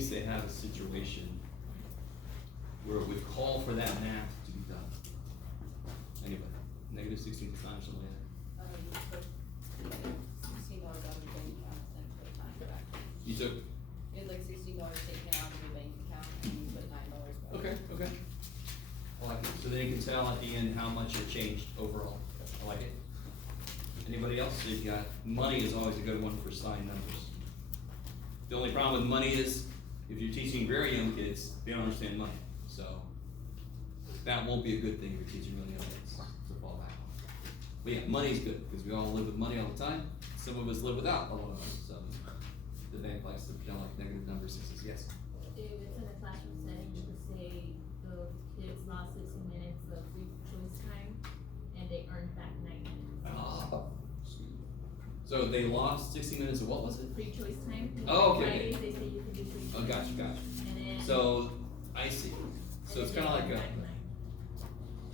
case they have a situation where it would call for that math to be done. Anybody? Negative 16 plus 9 or something like that. You took $16 out of your bank account and put $9 back. You took? You had like $16 taken out of your bank account and you put $9 back. Okay, okay. I like it. So then you can tell at the end how much it changed overall. I like it. Anybody else? So you've got, money is always a good one for signed numbers. The only problem with money is, if you're teaching very young kids, they don't understand money. So, that won't be a good thing if you're teaching really young kids to fall back on. But yeah, money's good, because we all live with money all the time. Some of us live without a lot of money, so the bank likes to pretend like negative numbers. Yes? If it's in a classroom setting, you could say the kids lost 60 minutes of free choice time and they earned back 9 minutes. Oh. So they lost 60 minutes of what was it? Free choice time. Oh, okay. Fridays, they say you can do free choice. Oh, gotcha. And then. So, I see. So it's and kinda then like they a, earn back 9.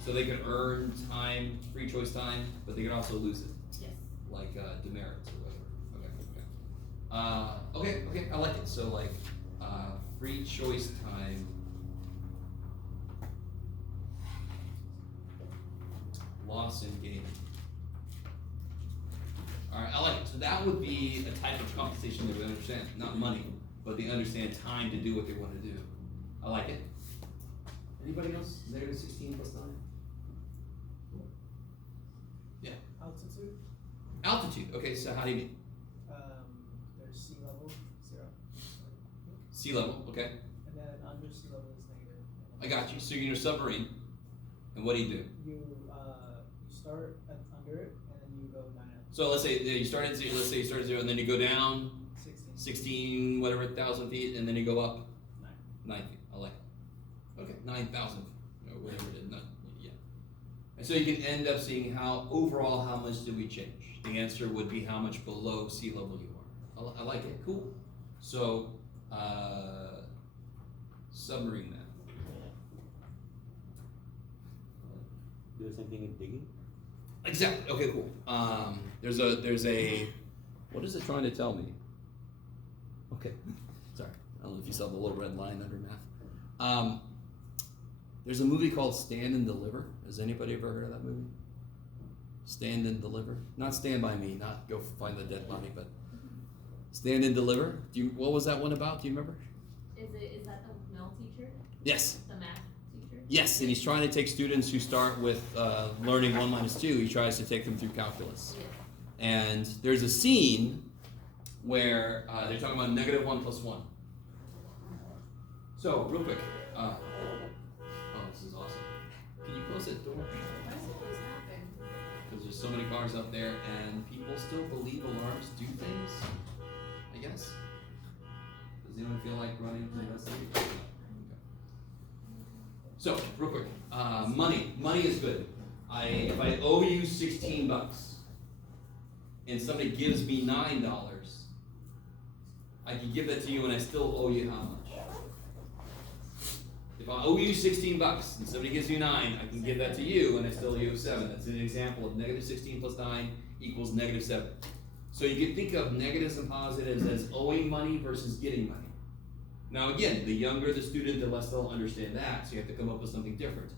so they can earn time, free choice time, but they can also lose it, Yes. like, demerits or whatever. Okay, I like it. So like, free choice time. Loss and gain. Alright, I like it. So that would be a type of compensation they would understand, not money, but they understand time to do what they want to do. I like it. Anybody else? Negative 16 plus 9? Yeah. Altitude, Altitude. Okay, so how do you mean? there's sea level, 0. Sea level, okay. And then under sea level is negative. I got you. So you're in a submarine, and what do? You start at under it, and then you go 9 up. So let's say you start at 0, let's say you start at 0, and then you go down 16. 16, whatever, 1,000 feet, and then you go up 9. 9 feet. I like it. Okay, 9,000, or whatever it is. Yeah. And so you can end up seeing how much did we change? The answer would be how much below sea level you are. I like it. Cool. So, submarine then. Do the same thing in digging? Exactly. Okay, cool. There's a, what is it trying to tell me? Okay, sorry. I don't know if you saw the little red line under math. There's a movie called Stand and Deliver. Has anybody ever heard of that movie? Stand and Deliver. Not Stand By Me, not Go Find the Dead Body, but Stand and Deliver. What was that one about? Do you remember? Is that the male teacher? Yes. The math teacher? Yes, and he's trying to take students who start with learning 1 minus 2. He tries to take them through calculus. Yes. And there's a scene where they're talking about negative 1 plus 1. So, real quick. Oh, this is awesome. Can you close that door? Why does it always happen? Because there's so many cars up there, and people still believe alarms do things, I guess. Does anyone feel like running to investigate? Okay. So, real quick. Money. Money is good. If I owe you $16, and somebody gives me $9, I can give that to you and I still owe you how much? If I owe you $16 and somebody gives you 9, I can give that to you and I still owe you 7. That's an example of negative 16 plus 9 equals negative 7. So you can think of negatives and positives as owing money versus getting money. Now again, the younger the student, the less they'll understand that, so you have to come up with something different.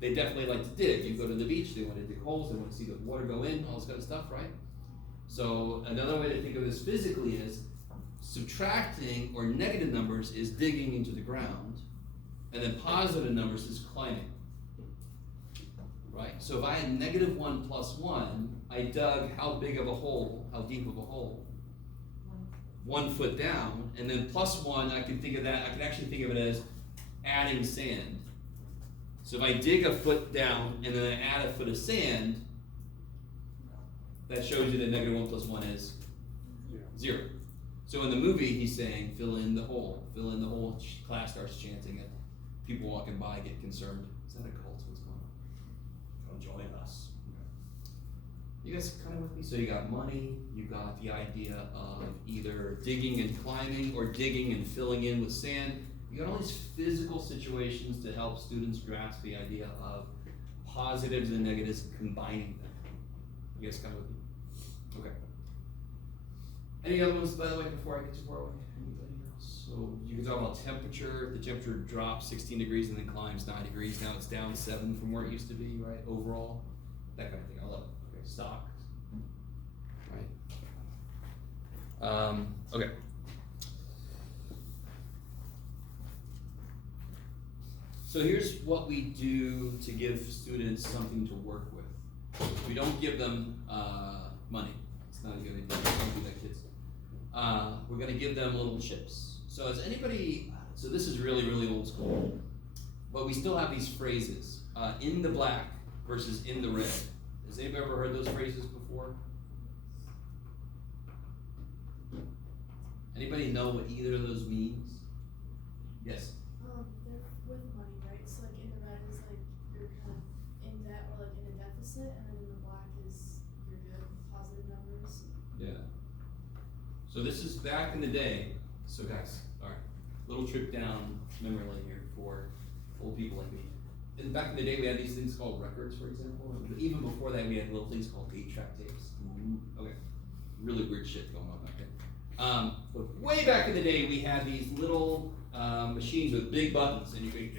They definitely like to dig. You go to the beach, they want to dig holes, they want to see the water go in, all this kind of stuff, right? So another way to think of this physically is subtracting or negative numbers is digging into the ground, and then positive numbers is climbing. Right? So if I had negative 1 plus 1, I dug how big of a hole, how deep of a hole? 1 foot down, and then plus 1, I can think of that, I can actually think of it as adding sand. So if I dig a foot down and then I add a foot of sand, that shows you that negative 1 plus 1 is 0. So in the movie, he's saying, fill in the hole. Fill in the hole. Class starts chanting it. People walking by get concerned. Is that a cult? What's going on? Come join us. You guys kind of with me? So you got money, you got the idea of either digging and climbing or digging and filling in with sand. You got all these physical situations to help students grasp the idea of positives and negatives, combining them. You guys kind of with me? Okay. Any other ones, by the way, before I get to 401? Anybody else? So you can talk about temperature. The temperature drops 16 degrees and then climbs 9 degrees. Now it's down 7 from where it used to be, right? Overall, that kind of thing. I love it. Okay, stock. Right. Okay. So here's what we do to give students something to work with. We don't give them money. It's not a good idea. Don't do that, kids. We're gonna give them little chips. So has anybody, so this is really, really old school, but we still have these phrases, in the black versus in the red. Has anybody ever heard those phrases before? Anybody know what either of those means? Yes? They're with money, right? So like in the red is like you're kind of in debt or like in a deficit, and then in the black is you're good, positive numbers. Yeah. So this is back in the day. So guys, alright, little trip down memory lane here for old people like me. And back in the day we had these things called records, for example. And even before that we had little things called 8-track tapes. Okay. Really weird shit going on back then. But way back in the day we had these little machines with big buttons and you could,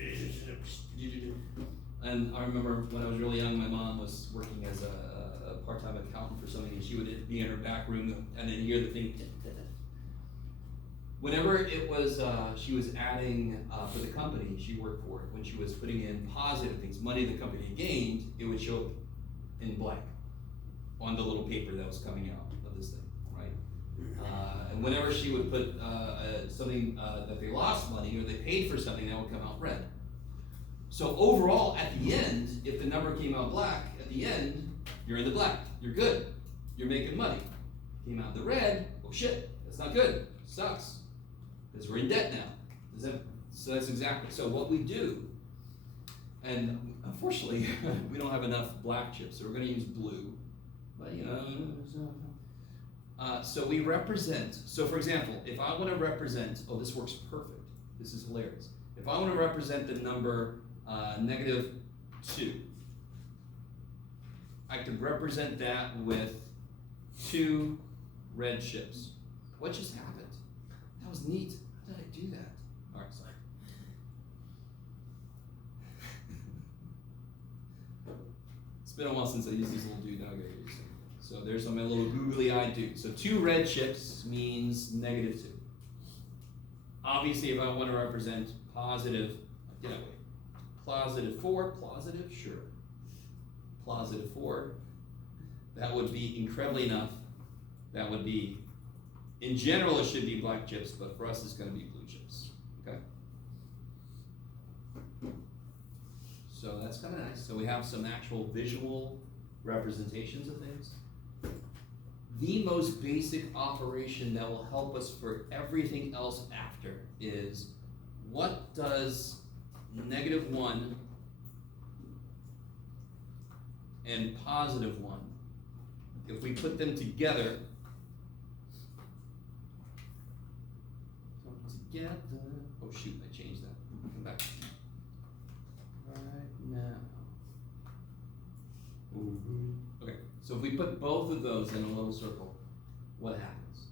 and I remember when I was really young, my mom was working as a part-time accountant for something, and she would be in her back room and then hear the thing. Whenever it was, she was adding for the company she worked for, when she was putting in positive things, money the company gained, it would show up in blank on the little paper that was coming out of this thing, right? And whenever she would put something that they lost money or they paid for something, that would come out red. So overall, at the end, if the number came out black, at the end, you're in the black. You're good. You're making money. Came out the red, oh shit, that's not good. Sucks. Because we're in debt now. So that's exactly, so what we do, and unfortunately, we don't have enough black chips, so we're gonna use blue, but you know, so we represent, so for example, if I wanna represent, oh this works perfect, this is hilarious. If I wanna represent the number -2, I could represent that with 2 red chips. What just happened? That was neat. How did I do that? All right, sorry. It's been a while since I used this little dude. Now I gotta use it. So there's my little googly-eyed dude. So 2 red chips means -2. Obviously, if I want to represent positive, +4, positive, sure. +4, that would be incredibly enough. That would be, in general, it should be black chips, but for us, it's going to be blue chips. Okay. So that's kind of nice. So we have some actual visual representations of things. The most basic operation that will help us for everything else after is, what does -1 and +1, if we put them together, oh shoot, I changed that. Come back. Right now. Okay, so if we put both of those in a little circle, what happens?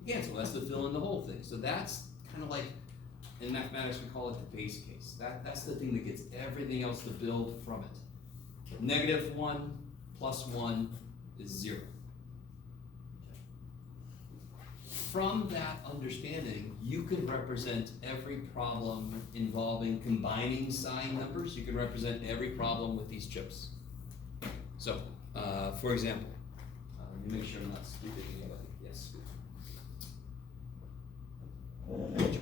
You cancel, that's to fill in the whole thing. So that's kind of like, in mathematics we call it the base case. That's the thing that gets everything else to build from it. -1 + 1 is 0. From that understanding, you can represent every problem involving combining sign numbers. You can represent every problem with these chips. So, for example, let me make sure I'm not stupid anybody. Yes, good.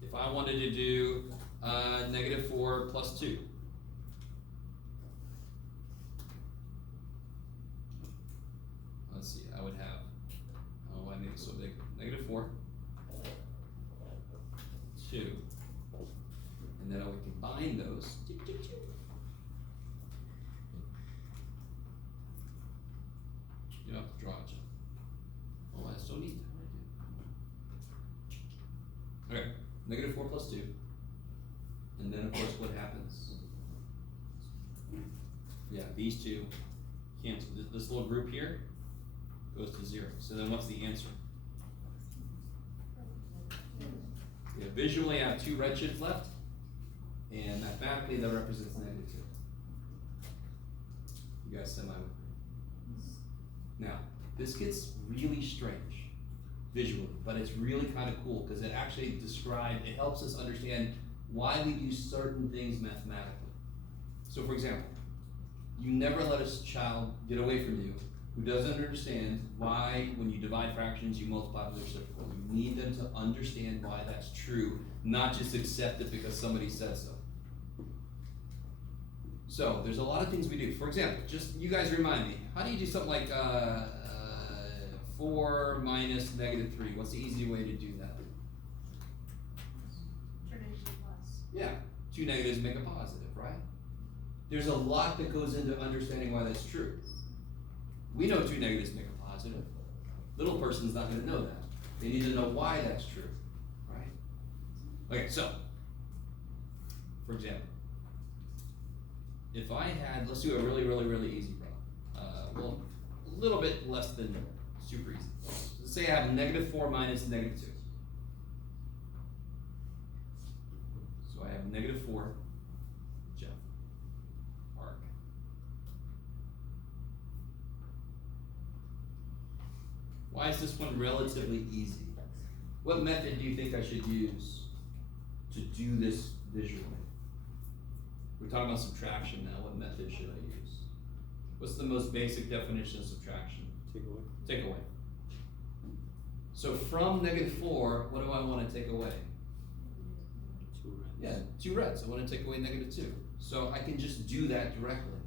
If I wanted to do -4 + 2. Let's see, I would have, oh, I made it so big. -4, 2, and then I would combine those. You don't have to draw it, John. Oh, that's so neat. Okay, -4 + 2, and then of course what happens? Yeah, these two cancel. This little group here goes to 0. So then what's the answer? Okay, visually I have 2 redshifts left, and mathematically that represents -2. You guys semi with me. Now, this gets really strange visually, but it's really kind of cool because it actually it helps us understand why we do certain things mathematically. So for example, you never let a child get away from you who doesn't understand why when you divide fractions you multiply with reciprocal. You need them to understand why that's true, not just accept it because somebody said so. So there's a lot of things we do. For example, just you guys remind me, how do you do something like 4 minus -3? What's the easy way to do that? Turn it into plus. Yeah, 2 negatives make a positive, right? There's a lot that goes into understanding why that's true. We know 2 negatives make a positive. Little person's not gonna know that. They need to know why that's true, right? Okay, so, for example, if I had, let's do a really, really, really easy problem. Well, a little bit less than super easy. Let's say I have -4 minus -2. So I have -4, Jeff, arc. Why is this one relatively easy? What method do you think I should use to do this visually? We're talking about subtraction now. What method should I use? What's the most basic definition of subtraction? Take away. Take away. So from -4, what do I want to take away? 2 reds. Yeah, 2 reds. I want to take away -2. So I can just do that directly.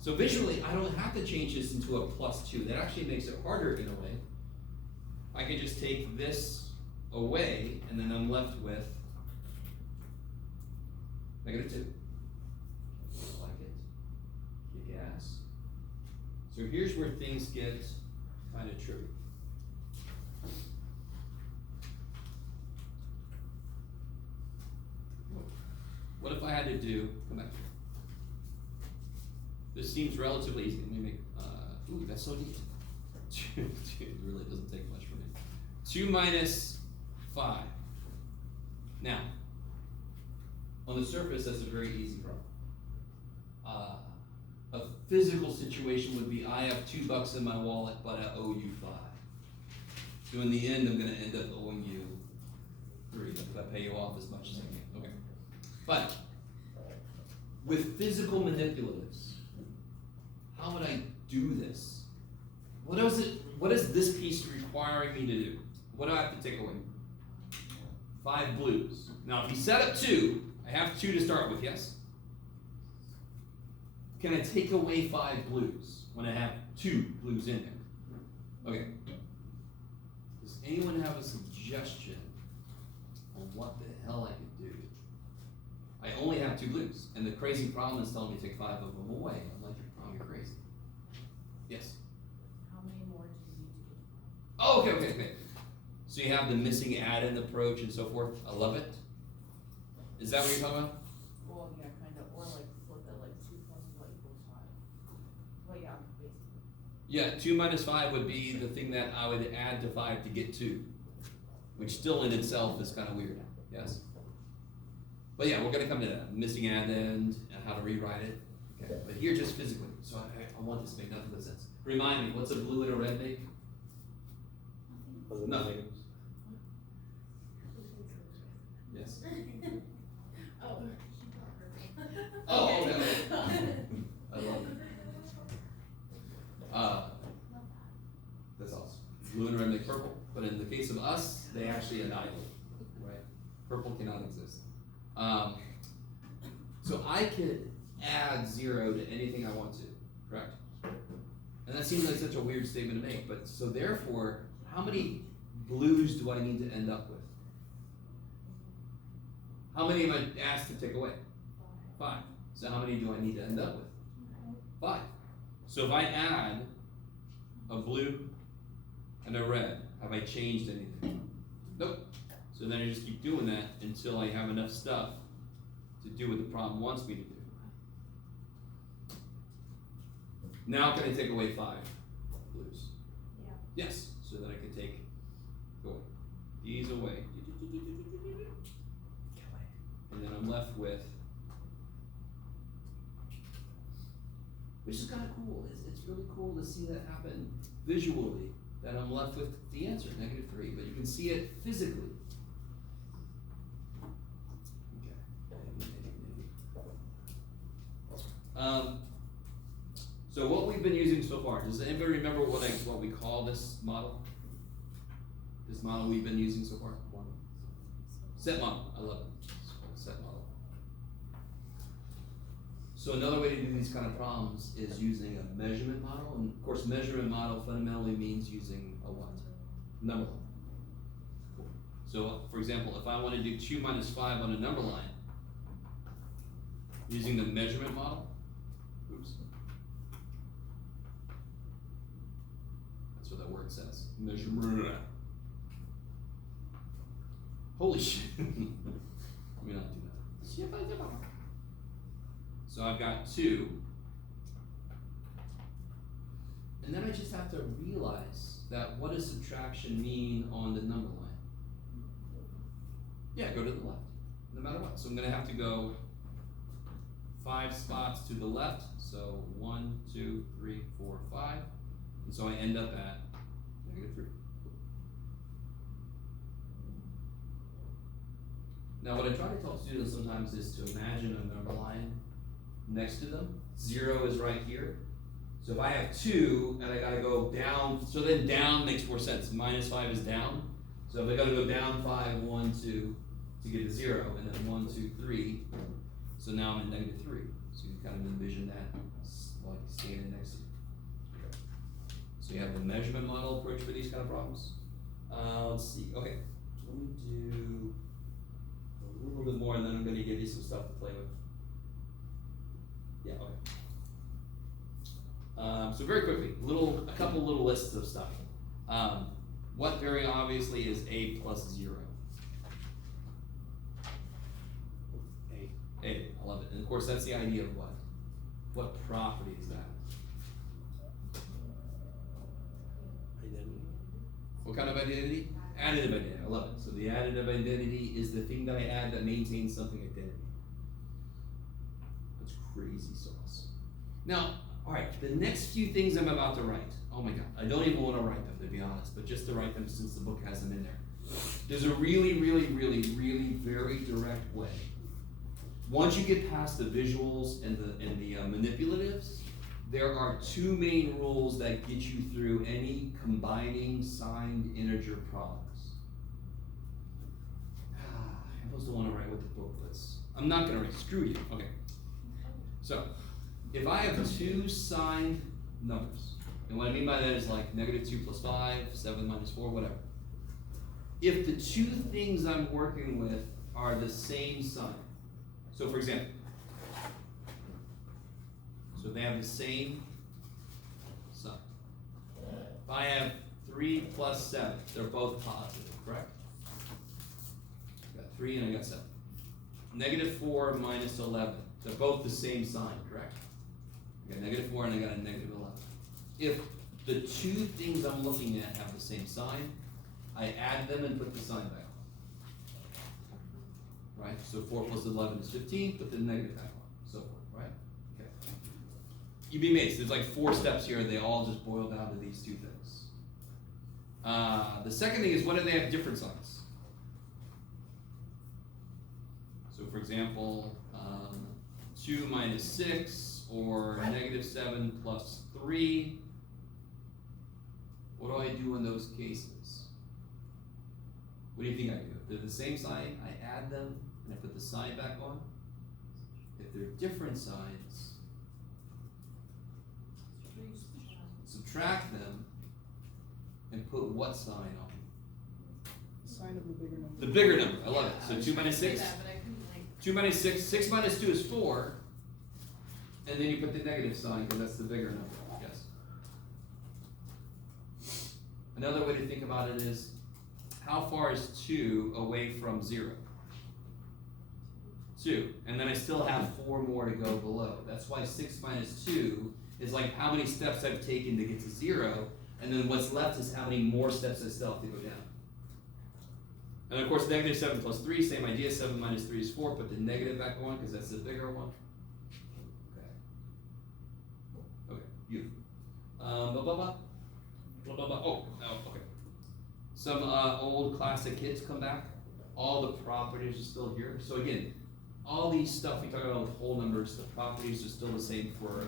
So visually, I don't have to change this into a +2. That actually makes it harder in a way. I can just take this away, and then I'm left with -2. I like it. Kick ass. So here's where things get kind of tricky. What if I had to do, come back here. This seems relatively easy. Let me make, ooh, that's so neat. It really doesn't take much for me. 2 minus 5. Now, on the surface, that's a very easy problem. A physical situation would be I have $2 in my wallet, but I owe you 5. So in the end, I'm gonna end up owing you 3 if I pay you off as much as I can. Okay. But with physical manipulatives, how would I do this? What is this piece requiring me to do? What do I have to take away? 5 blues. Now if you set up 2, I have 2 to start with, yes? Can I take away 5 blues when I have 2 blues in there? Okay. Does anyone have a suggestion on what the hell I could do? I only have 2 blues, and the crazy problem is telling me to take 5 of them away. I'm like, you're crazy. Yes? How many more do you need to get? Oh, okay. So you have the missing add-in approach and so forth. I love it. Is that what you're talking about? Well, yeah, kind of, or like flip it, like 2 plus what equals 5. Well, yeah, basically. Yeah, 2 minus 5 would be the thing that I would add to 5 to get 2, which still in itself is kind of weird. Yes? But yeah, we're gonna come to that. Missing add-in and how to rewrite it. Okay, but here just physically. So I want this to make nothing but sense. Remind me, what's a blue and a red make? Positive Nothing. negatives. Yes. Oh. Oh, okay. I love it. That's awesome. Blue and red make purple, but in the case of us, they actually annihilate, right? Purple cannot exist. So I could add 0 to anything I want to, correct? And that seems like such a weird statement to make, but so therefore, how many blues do I need to end up with? How many am I asked to take away? 5. So how many do I need to end up with? 5. So if I add a blue and a red, have I changed anything? Nope. So then I just keep doing that until I have enough stuff to do what the problem wants me to do. Now can I take away 5 blues? Yeah. Yes. So that I can take these away. And then I'm left with, which is kind of cool. It's really cool to see that happen visually, that I'm left with the answer, -3, but you can see it physically. Okay. So what we've been using so far, does anybody remember what we call this model? This model we've been using so far? Set model, I love it. It's called set model. So another way to do these kind of problems is using a measurement model, and of course measurement model fundamentally means using a what? Number line. Cool. So for example, if I want to do 2 minus 5 on a number line, using the measurement model, oops. That's what that word says, measurement. Holy shit. Let me not do that. So I've got 2. And then I just have to realize that what does subtraction mean on the number line? Yeah, go to the left, no matter what. So I'm gonna have to go 5 spots to the left. So 1, 2, 3, 4, 5. And so I end up at -3. Now what I try to tell students sometimes is to imagine a number line next to them. 0 is right here. So if I have 2 and I gotta go down, so then down makes more sense. -5 is down. So if I gotta go down 5, 1, 2 to get to 0, and then 1, 2, 3. So now I'm at -3. So you kind of envision that like standing next to you. So you have the measurement model approach for these kind of problems. Let's see. Okay, let me do a little bit more, and then I'm going to give you some stuff to play with. Yeah, okay. So very quickly, a couple little lists of stuff. What very obviously is a plus 0? A, I love it. And of course that's the idea of what? What property is that? Identity. What kind of identity? Additive identity, I love it. So the additive identity is the thing that I add that maintains something identity. That's crazy sauce. Now, alright, the next few things I'm about to write, oh my god, I don't even want to write them to be honest, but just to write them since the book has them in there. There's a really very direct way. Once you get past the visuals and the manipulatives, there are 2 main rules that get you through any combining signed integer problems. I almost don't want to write what the book puts. I'm not going to write, screw you. Okay. So, if I have 2 signed numbers, and what I mean by that is like -2 plus 5, 7 minus 4, whatever. If the 2 things I'm working with are the same sign, so for example, so they have the same sign. If I have 3 plus 7, they're both positive, correct? I got 3 and I got 7. -4 minus 11, they're both the same sign, correct? I got -4 and I got a -11. If the 2 things I'm looking at have the same sign, I add them and put the sign back on. Right? So 4 plus 11 is 15, put the negative back on, so forth, right? Okay. You'd be amazed, there's like 4 steps here, they all just boil down to these 2 things. The second thing is, what do they have different signs? So for example, 2 minus 6, or -7 plus 3. What do I do in those cases? What do you think I do? If they're the same sign, I add them and I put the sign back on. If they're different signs, subtract them and put what sign on? Sign of the bigger number. The bigger number, I love it. So 2 minus 6, That, but I couldn't like. 2 minus 6, 6 minus 2 is 4, and then you put the negative sign because that's the bigger number, yes. Another way to think about it is, how far is 2 away from 0? 2, and then I still have 4 more to go below. That's why 6 minus 2 is like how many steps I've taken to get to 0, and then what's left is how many more steps I still have to go down. And of course, negative 7 plus 3, same idea, 7 minus 3 is 4, put the negative back on because that's the bigger one. Okay. Okay, beautiful. Blah, blah, blah. Blah, blah, blah. Oh, okay. Some old classic hits come back. All the properties are still here. So again, all these stuff we talk about with whole numbers, the properties are still the same for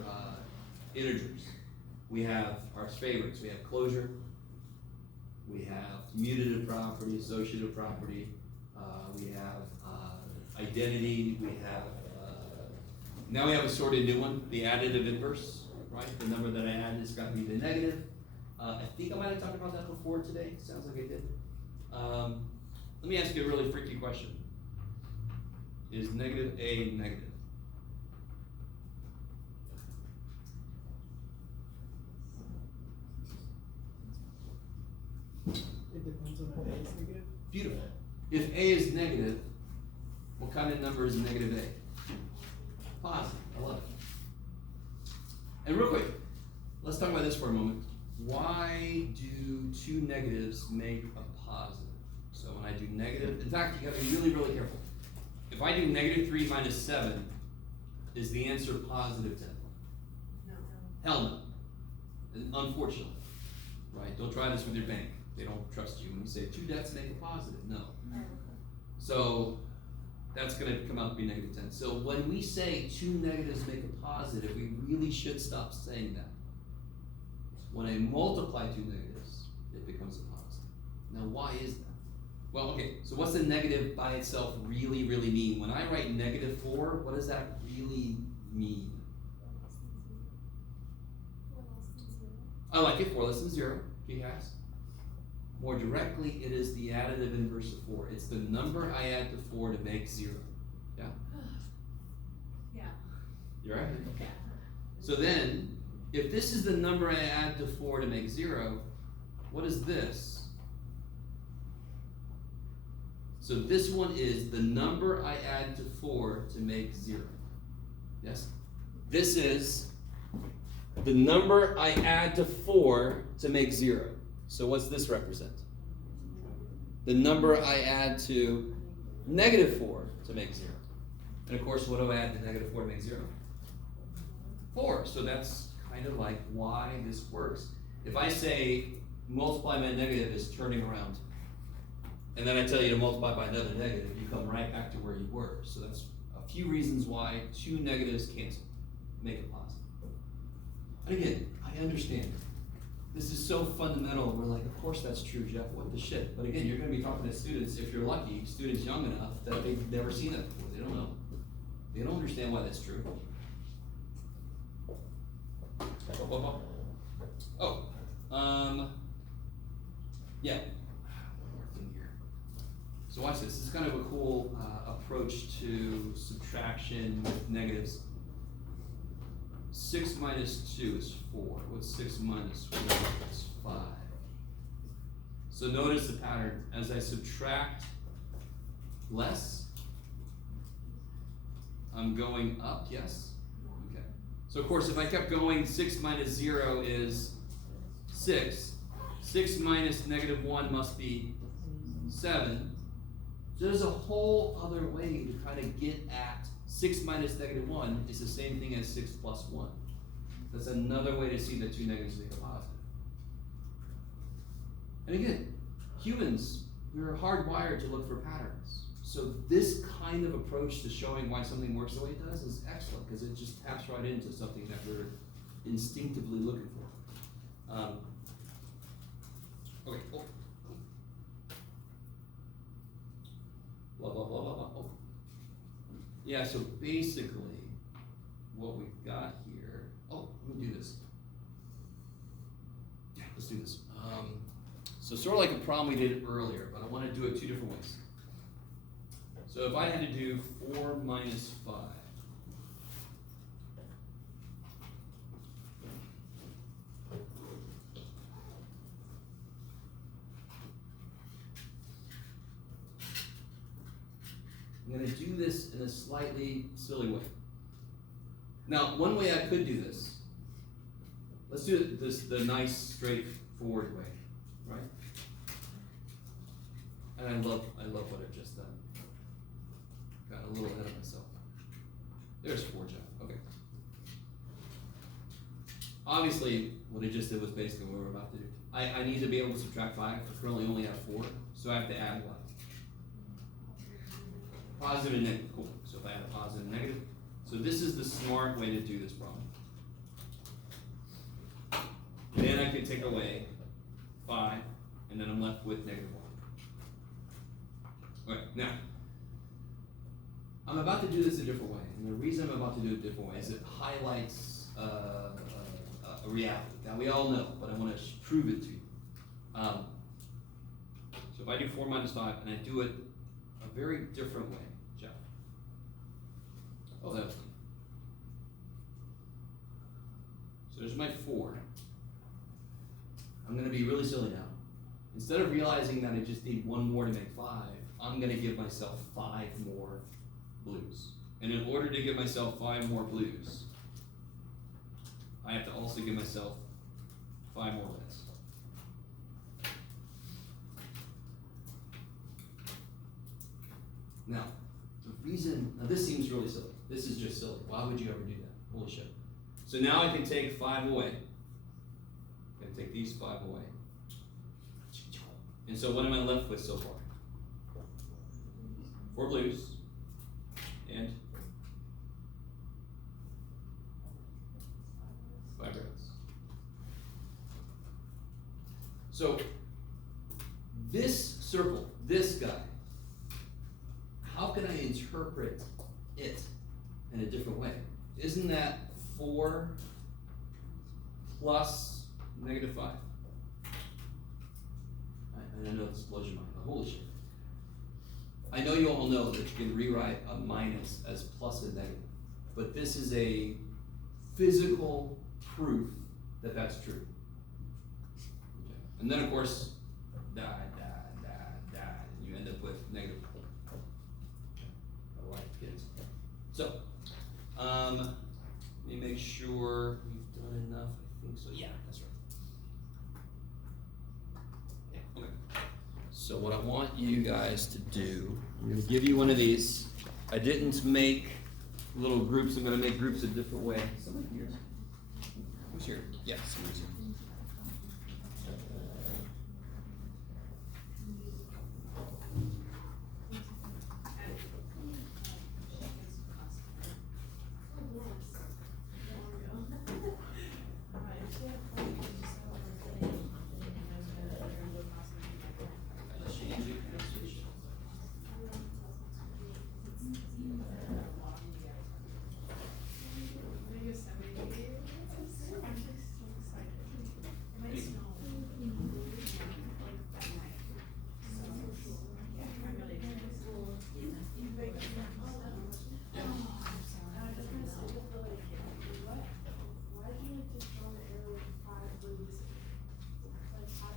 integers. We have our favorites. We have closure. We have commutative property, associative property. We have identity. We have now we have a sort of new one, the additive inverse, right? The number that I add has got to be the negative. I think I might have talked about that before today. Sounds like I did. Let me ask you a really freaky question. Is negative A negative? It depends on if A is negative. Beautiful. If A is negative, what kind of number is negative A? Positive. I love it. And real quick, let's talk about this for a moment. Why do two negatives make a positive? So when I do negative, in fact, you gotta be really, really careful. If I do negative 3 minus 7, is the answer positive 10? No. Hell no. And unfortunately, right? Don't try this with your bank. They don't trust you when you say 2 debts make a positive. No. So that's gonna come out to be negative 10. So when we say 2 negatives make a positive, we really should stop saying that. When I multiply 2 negatives, it becomes a positive. Now why is that? Well, okay, so what's the negative by itself really, really mean? When I write negative 4, what does that really mean? I like it, 4 less than 0, yes. More directly, it is the additive inverse of 4. It's the number I add to 4 to make 0. Yeah? Yeah. You're right? Okay. So then, if this is the number I add to 4 to make 0, what is this? So this one is the number I add to 4 to make 0. Yes? This is the number I add to 4 to make 0. So what's this represent? The number I add to negative 4 to make 0. And of course, what do I add to negative 4 to make 0? 4. So that's kind of like why this works. If I say multiply my negative is turning around, and then I tell you to multiply by another negative, you come right back to where you were. So that's a few reasons why 2 negatives cancel, make it positive. And again, I understand. This is so fundamental. We're like, of course that's true, Jeff. What the shit? But again, you're going to be talking to students, if you're lucky, students young enough that they've never seen that before. They don't know. They don't understand why that's true. Yeah. One more thing here. So watch this. This is kind of a cool approach to subtraction with negatives. 6 minus 2 is 4. What's 6 minus 4? It's 5. So notice the pattern. As I subtract less, I'm going up, yes? Okay. So of course, if I kept going, 6 minus 0 is 6. 6 minus negative 1 must be 7. So there's a whole other way to kind of get at 6 minus negative 1 is the same thing as 6 plus 1. That's another way to see that 2 negatives make a positive. And again, humans, we're hardwired to look for patterns. So this kind of approach to showing why something works the way it does is excellent because it just taps right into something that we're instinctively looking for. Okay, oh. Blah, blah, blah, blah, blah. Oh. Yeah, so basically, what we've got here, oh, let me do this. Yeah, let's do this. So sort of like a problem we did earlier, but I want to do it 2 different ways. So if I had to do 4 minus 5, I'm going to do this in a slightly silly way. Now, one way I could do this, let's do it the nice, straightforward way, right? And I love what I've just done. Got a little ahead of myself. There's 4, Jeff, okay. Obviously, what I just did was basically what we're about to do. I need to be able to subtract 5, I currently only have 4, so I have to add what? Positive and negative, cool. So if I add a positive and negative, so this is the smart way to do this problem. Then I can take away 5, and then I'm left with -1. Okay, now, I'm about to do this a different way, and the reason I'm about to do it a different way is it highlights a reality that we all know, but I want to prove it to you. So if I do 4 minus 5, and I do it a very different way, Jeff. Oh, that was. So there's my 4. I'm going to be really silly now. Instead of realizing that I just need 1 more to make 5, I'm going to give myself 5 more blues. And in order to give myself 5 more blues, I have to also give myself 5 more reds. Now, the reason, now this seems really silly. This is just silly. Why would you ever do that? Holy shit. So now I can take 5 away. I can take these 5 away. And so what am I left with so far? 4 blues and 5 reds. So this circle, this guy, how can I interpret it in a different way? Isn't that 4 plus -5? And I know this blows your mind, but holy shit. I know you all know that you can rewrite a minus as plus and negative, but this is a physical proof that that's true. Okay. And then of course, and you end up with negative. I like kids. So, let me make sure we've done enough. I think so. Yeah, that's right. Yeah, okay. So what I want you guys to do, I'm gonna give you one of these. I didn't make little groups. I'm gonna make groups a different way. Somebody here? Who's here? Yeah, somebody's here.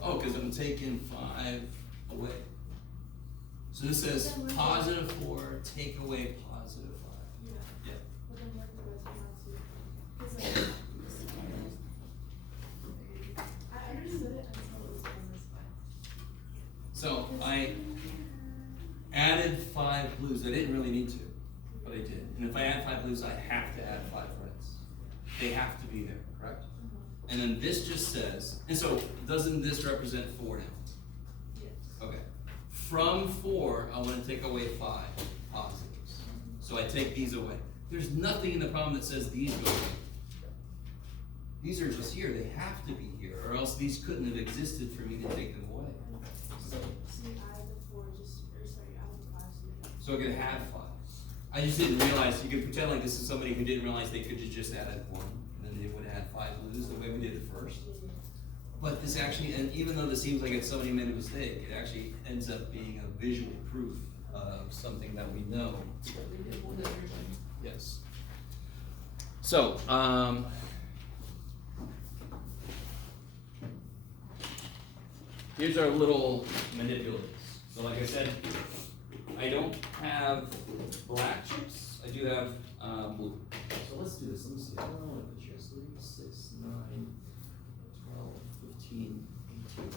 Oh, because I'm taking 5 away. So this says positive 4, take away positive 5. Yeah. But then what the rest of too? 'Cause like, I understood it until it was done this way. So I added 5 blues. I didn't really need to, but I did. And if I add 5 blues, I have to add 5 reds. They have to be there, correct? And then this just says, and so doesn't this represent 4 now? Yes. Okay. From 4, I want to take away 5 positives. So I take these away. There's nothing in the problem that says these go away. These are just here. They have to be here, or else these couldn't have existed for me to take them away. So you add the 4 just, or sorry, you add the 5 so So I could have 5. I just didn't realize, you could pretend like this is somebody who didn't realize they could have just added 1, and then they would have had 5 blues the way we did it first. But this actually, and even though this seems like it's somebody made a mistake, it actually ends up being a visual proof of something that we know. Yes. So, here's our little manipulatives. So like I said, I don't have black chips, I do have blue. So let's do this, let me see, I don't know what I put here, 3, 6, 9, 12, 15, 18,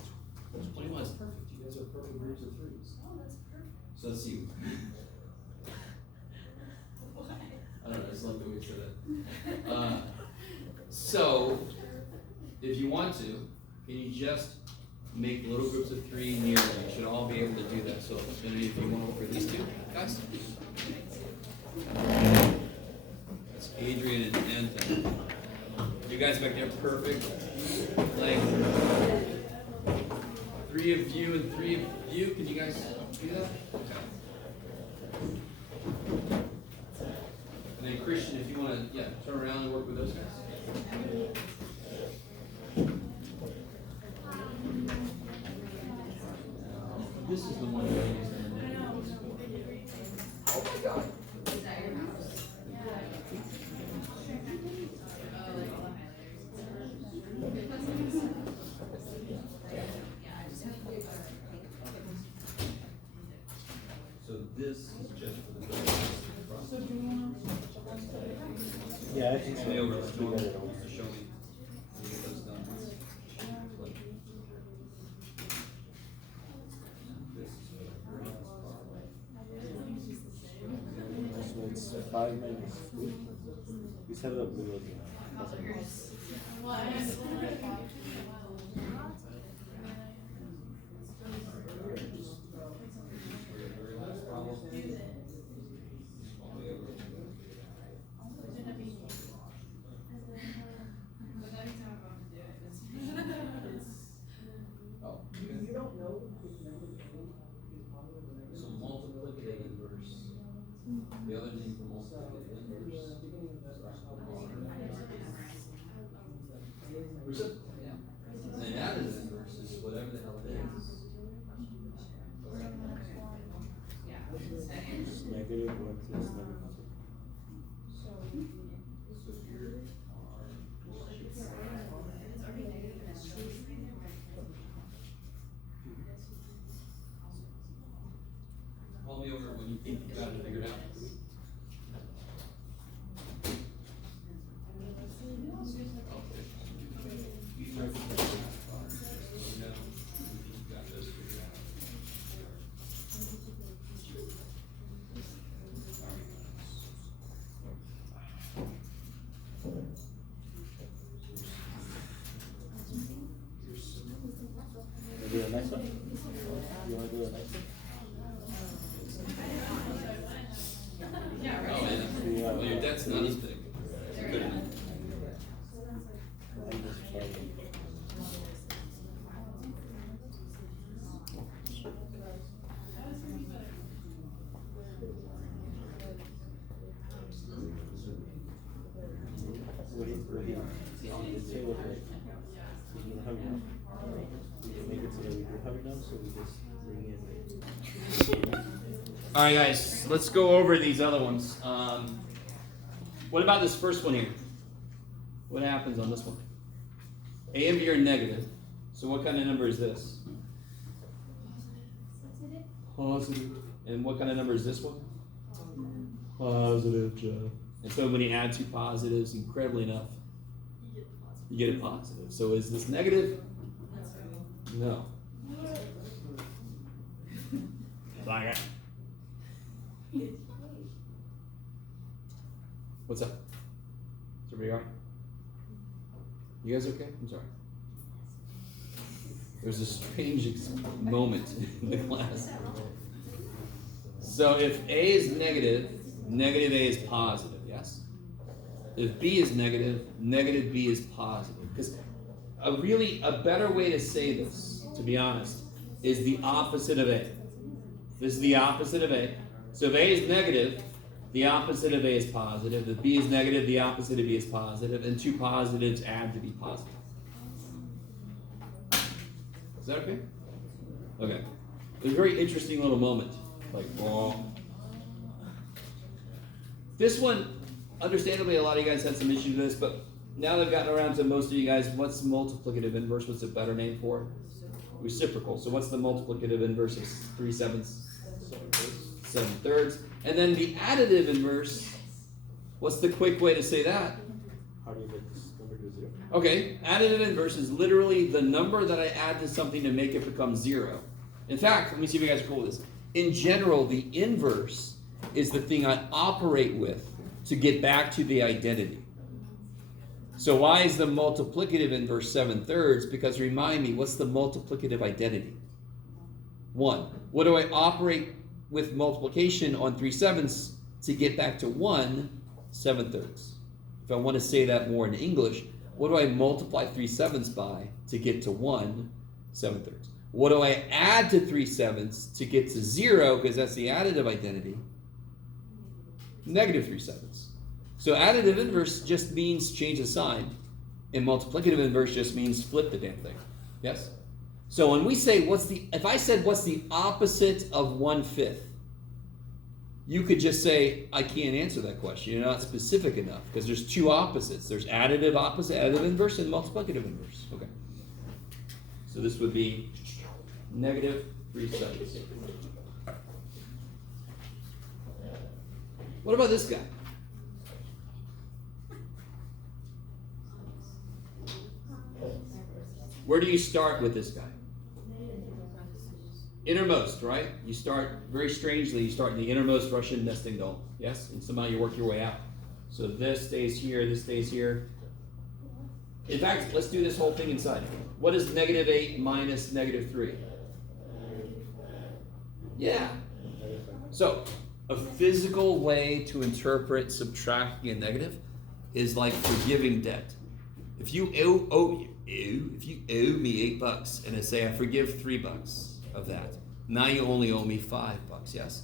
21 is perfect. You guys are perfect groups of threes. Oh, that's perfect. So let's see. I don't know, I just like the way you said that. So, if you want to, can you just make little groups of three near them? You should all be able to do that. So, maybe if you want for these two guys. That's Adrian and Anthony. You guys back there, perfect. Like, three of you and three of you. Can you guys do that? Okay. And then Christian, if you want to, turn around and work with those guys. This is the one that I used in the Oh my God. Is that your house? So this is just for the building. Yeah, I think so. Hand me over, Just John, leave it alone. to show me. You get those done. This is for the very last part. So it's 5 minutes. We set it up really good. Well, I guess. For your very last problem. All the way over. Oh, You don't know if negative A is positive or negative. so multiplicative inverse. The other name for multiplicative inverse. Percent. Yeah. And additive inverse is whatever the hell it is. It's negative 1 plus negative 2. So here call me over when you think you've got it figured out. You do a nice one? You want to do a nice one? Oh, yeah. Well, your debt's not as big. Good enough. I just tried it. What do you say was right. We don't have enough. We can make it so that we do have enough, so we just bring in. All right, guys, let's go over these other ones. What about this first one here? What happens on this one? A and B are negative. So what kind of number is this? Positive. And what kind of number is this one? Positive, Jeff. And so when you add two positives, incredibly enough, you get a positive. So is this negative? No. Like it. What's up? Is everybody alright? You guys okay? I'm sorry. There's a strange moment in the class. So if A is negative, negative A is positive, yes? If B is negative, negative B is positive. Because a better way to say this, to be honest, is the opposite of A. This is the opposite of A. So if A is negative, the opposite of A is positive. If B is negative, the opposite of B is positive. And two positives add to be positive. Is that okay? Okay. It's a very interesting little moment. Like, wrong. This one, understandably, a lot of you guys had some issues with this, but now they've gotten around to most of you guys, what's multiplicative inverse? What's a better name for it? Reciprocal. So what's the multiplicative inverse of 3/7? 7/3. And then the additive inverse, what's the quick way to say that? How do you get this number to 0? Okay, additive inverse is literally the number that I add to something to make it become 0. In fact, let me see if you guys are cool with this. In general, the inverse is the thing I operate with to get back to the identity. So why is the multiplicative inverse 7/3? Because remind me, what's the multiplicative identity? 1. What do I operate with multiplication on 3/7 to get back to 1 7/3? If I want to say that more in English, what do I multiply 3/7 by to get to 1 7/3? What do I add to 3/7 to get to 0, because that's the additive identity? Negative 3/7. So additive inverse just means change the sign, and multiplicative inverse just means flip the damn thing. Yes? So when we say if I said what's the opposite of 1/5, you could just say, I can't answer that question. You're not specific enough, because there's two opposites. There's additive opposite, additive inverse, and multiplicative inverse. Okay. So this would be negative 3/7. What about this guy? Where do you start with this guy? Innermost, right? You start, very strangely, you start in the innermost Russian nesting doll. Yes? And somehow you work your way out. So this stays here, this stays here. In fact, let's do this whole thing inside. What is -8 minus -3? Yeah. So, a physical way to interpret subtracting a negative is like forgiving debt. If you owe me $8 and I say I forgive $3 of that, now you only owe me $5, yes?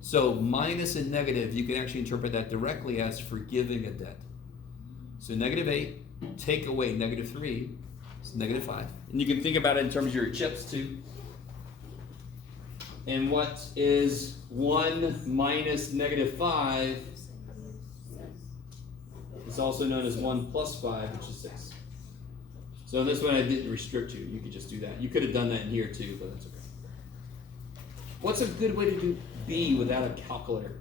So minus and negative, you can actually interpret that directly as forgiving a debt. So -8, take away -3, it's -5. And you can think about it in terms of your chips too. And what is 1 minus -5? It's also known as 1 plus 5, which is 6. So this one I didn't restrict you. You could just do that. You could have done that in here too, but that's okay. What's a good way to do B without a calculator?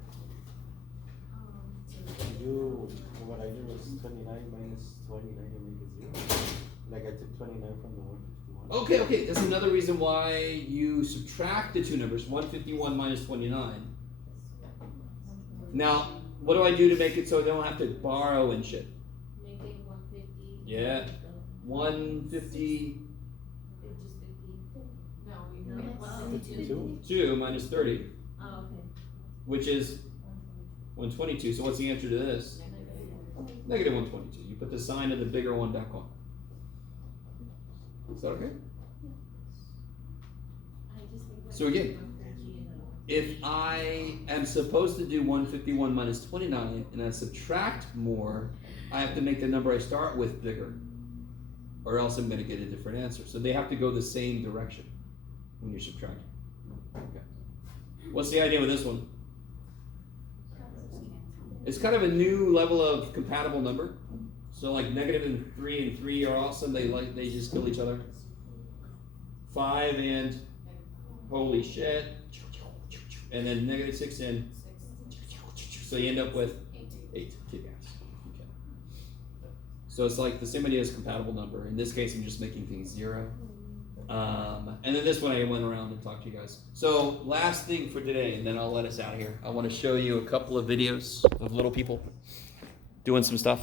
What I did was 29 minus 29 to make it 0. Like I took 29 from the 151. Okay. That's another reason why you subtract the two numbers, 151 minus 29. Now, what do I do to make it so I don't have to borrow and shit? Make it 150. Yeah. 152 Just 50. No, we No, made 152. 2? minus 30, Oh, okay. which is 122. So what's the answer to this? Negative 122. You put the sign of the bigger one back on. Is that okay? I just think So again, if I am supposed to do 151 minus 29 and I subtract more, I have to make the number I start with bigger, or else I'm going to get a different answer. So they have to go the same direction when you're subtracting. Okay. What's the idea with this one? It's kind of a new level of compatible number. So like -3 and 3 are awesome. They just kill each other. 5 and holy shit. And then -6 and so you end up with 8. Okay. So it's like the same idea as compatible number. In this case, I'm just making things 0. And then this one I went around and talked to you guys. So last thing for today, and then I'll let us out of here. I want to show you a couple of videos of little people doing some stuff.